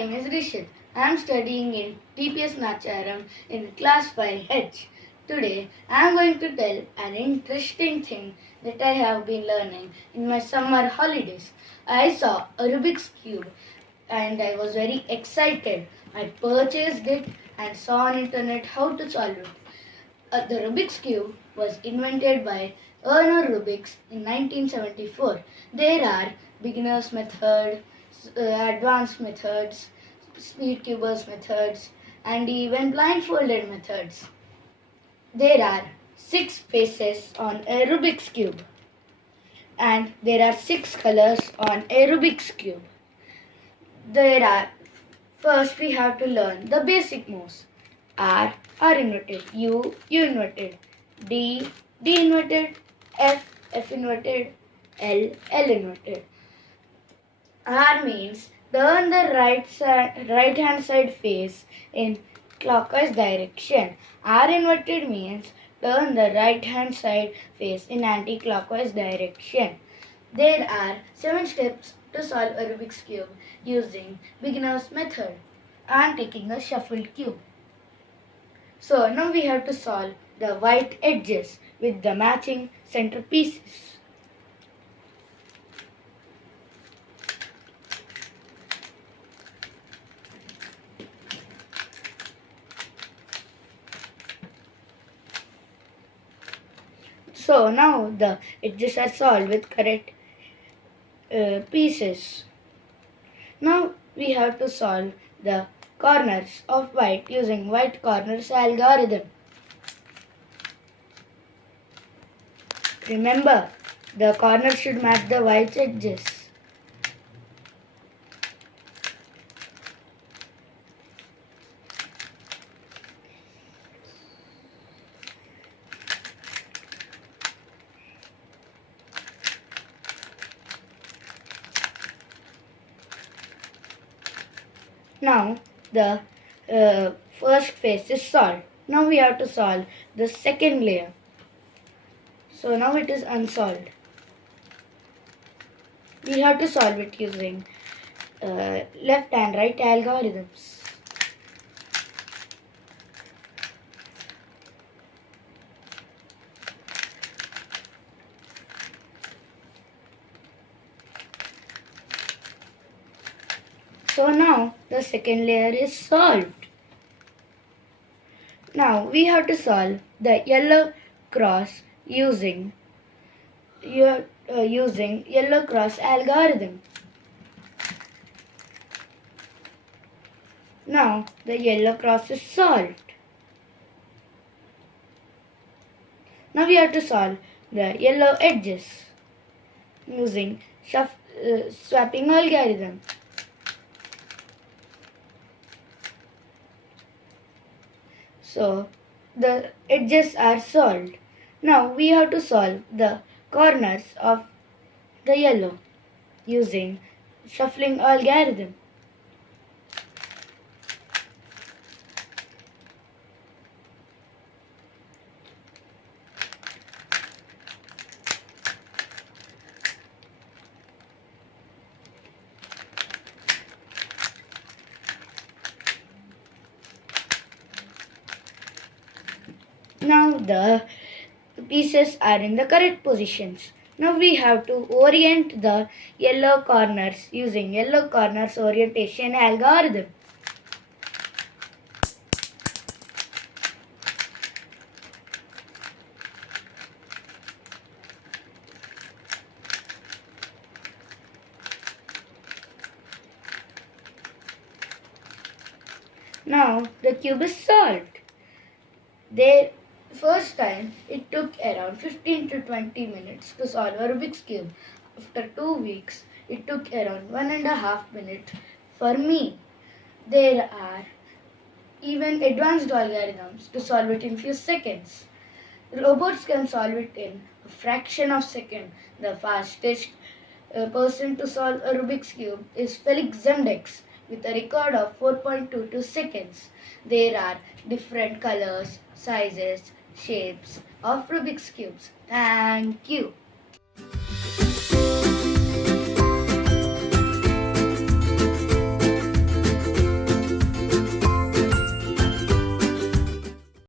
name is Rishith. I am studying in DPS NACHARAM in class 5H. Today I am going to tell an interesting thing that I have been learning in my summer holidays. I saw a Rubik's Cube and I was very excited. I purchased it and saw on internet how to solve it. The Rubik's Cube was invented by Rubik in 1974. There are beginner's method, advanced methods, speed cubers methods, and even blindfolded methods. There are 6 faces on a Rubik's Cube, and there are 6 colors on a Rubik's Cube. First we have to learn the basic moves. R inverted, U inverted, D inverted, F inverted, L inverted. R means turn the right hand side face in clockwise direction. R inverted means turn the right hand side face in anti-clockwise direction. There are 7 steps to solve a Rubik's Cube using beginner's method. I am taking a shuffled cube. So now we have to solve the white edges with the matching center pieces. So now the edges are solved with correct pieces. Now we have to solve the corners of white using white corners algorithm. Remember, the corners should match the white edges. Now the first face is solved. Now we have to solve the second layer. So now it is unsolved. We have to solve it using left and right algorithms. So now the second layer is solved. Now we have to solve the yellow cross using yellow cross algorithm. Now the yellow cross is solved. Now we have to solve the yellow edges using swapping algorithm. So the edges are solved. Now we have to solve the corners of the yellow using shuffling algorithm. Now the pieces are in the correct positions. Now we have to orient the yellow corners using yellow corners orientation algorithm. Now the cube is solved. First time it took around 15 to 20 minutes to solve a Rubik's Cube. After 2 weeks, it took around 1.5 minutes for me. There are even advanced algorithms to solve it in few seconds. Robots can solve it in a fraction of a second. The fastest person to solve a Rubik's Cube is Felix Zemdex with a record of 4.22 seconds. There are different colors, sizes, shapes of Rubik's Cubes. Thank you.